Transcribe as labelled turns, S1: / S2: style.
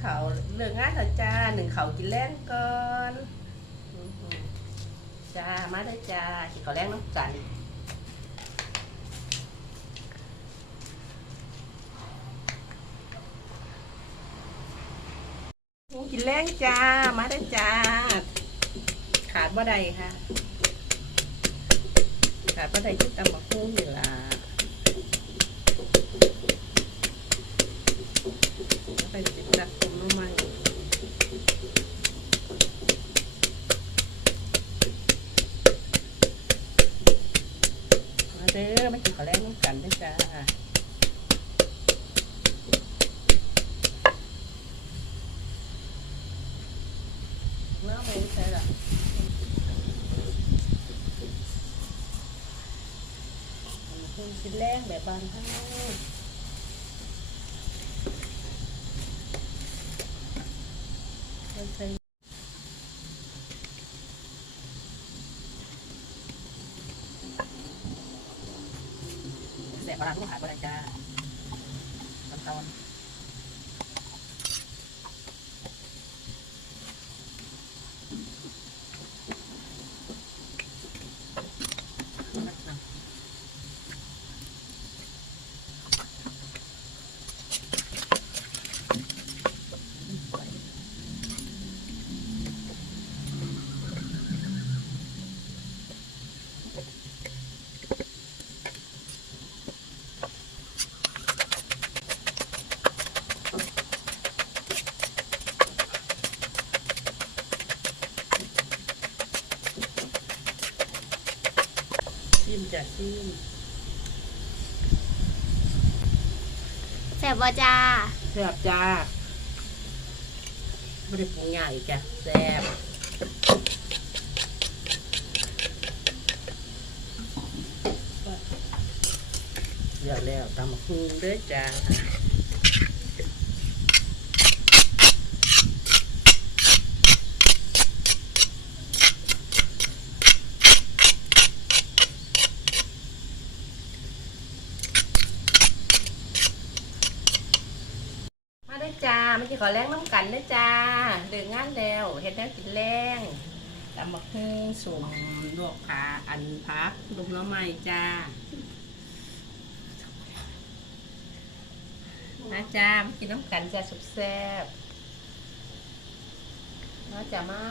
S1: เขาเลิกงานเถอะจ้าหนึ่งเขากินแรงก่อนจ้ามาได้จ้ากินข้าวแรงน้ำกันกินแรงจ้ามาได้จ้า ขาดบ่ได้ค่ะขาดบ่ได้ที่ตำบักหุ่งนี่ล่ะแล้วไปติดตักผมน้ำมันมาเด้อมากินข้าวแรงน้ำกันด้อจ้าเมื่อไปใช่ละคุณชิ้นแรกแบบบานเท่าเคยแสบ ปลาทุกหายไปเลยจ้าตอน ซิมจ้ะซิม
S2: แซ่บบ่จ้า
S1: แซ่บจ้าไม่ได้ปรุงง่ายอีกจ้ะแซ่บเลือกแล้วตำบักหุ่งเด้อจ้า จ้าไม่ใช่ขอแรงน้ำกันนะจ้าเดืองานแล้วเห็ดแนวกินแรงตำบักหุ่งสมลวกขาอันพักลุมน้ำไม้จ้ามาจ้ามากินน้ำกันจ้าสุดแซ่บมาจ้ามา